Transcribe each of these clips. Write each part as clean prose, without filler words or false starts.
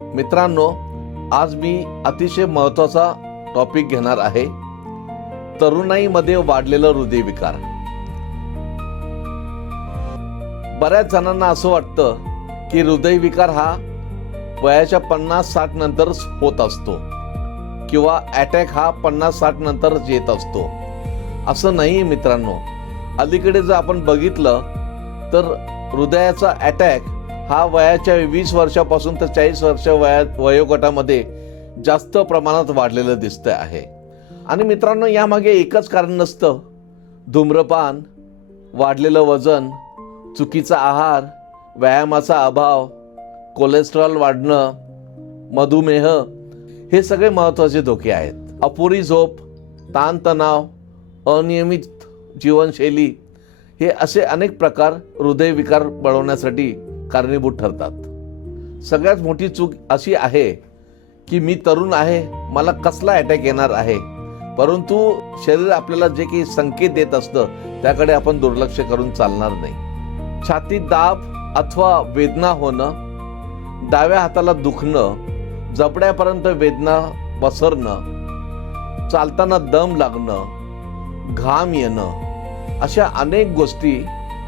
मित्रांनो, आज मी अतिशय महत्त्वाचा टॉपिक घेणार आहे. तरुणाईमध्ये वाढलेला हृदयविकार. बऱ्याच जणांना असं वाटतं की हृदयविकार हा वयाच्या 50-60 नंतर होत असतो किंवा अटॅक हा 50-60 नंतर येत असतो. असं नाही मित्रांनो. अलीकडे जर आपण बघितलं तर हृदयाचा अटॅक हा वयाच्या 20 वर्षापासून तर 40 वर्ष वयोगटामध्ये जास्त प्रमाणात वाढलेलं दिसतं आहे. आणि मित्रांनो, यामागे एकच कारण नसतं. धूम्रपान, वाढलेलं वजन, चुकीचा आहार, व्यायामाचा अभाव, कोलेस्ट्रॉल वाढणं, मधुमेह हे सगळे महत्त्वाचे धोके आहेत. अपुरी झोप, ताणतणाव, अनियमित जीवनशैली हे असे अनेक प्रकार हृदयविकार बळवण्यासाठी कारणीभूत ठरतात. सगळ्यात मोठी चूक अशी आहे की मी तरुण आहे, मला कसला अटॅक येणार आहे, परंतु शरीर आपल्याला जे काही संकेत देत असतं त्याकडे आपण दुर्लक्ष करून चालणार नाही. छातीत दाब अथवा वेदना होणं, डाव्या हाताला दुखणं, जबड्यापर्यंत वेदना पसरणं, चालताना दम लागणं, घाम येणं, अशा अनेक गोष्टी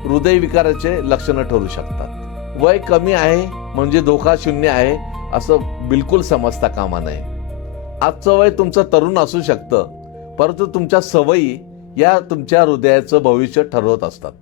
हृदयविकाराचे लक्षणं ठरू शकतात. वय कमी आहे म्हणजे धोका शून्य आहे असं बिलकुल समजता कामा नये. आजचं वय तुमचं तरुण असू शकतं, परंतु तुमच्या सवयी या तुमच्या हृदयाचं भविष्य ठरवत असतात.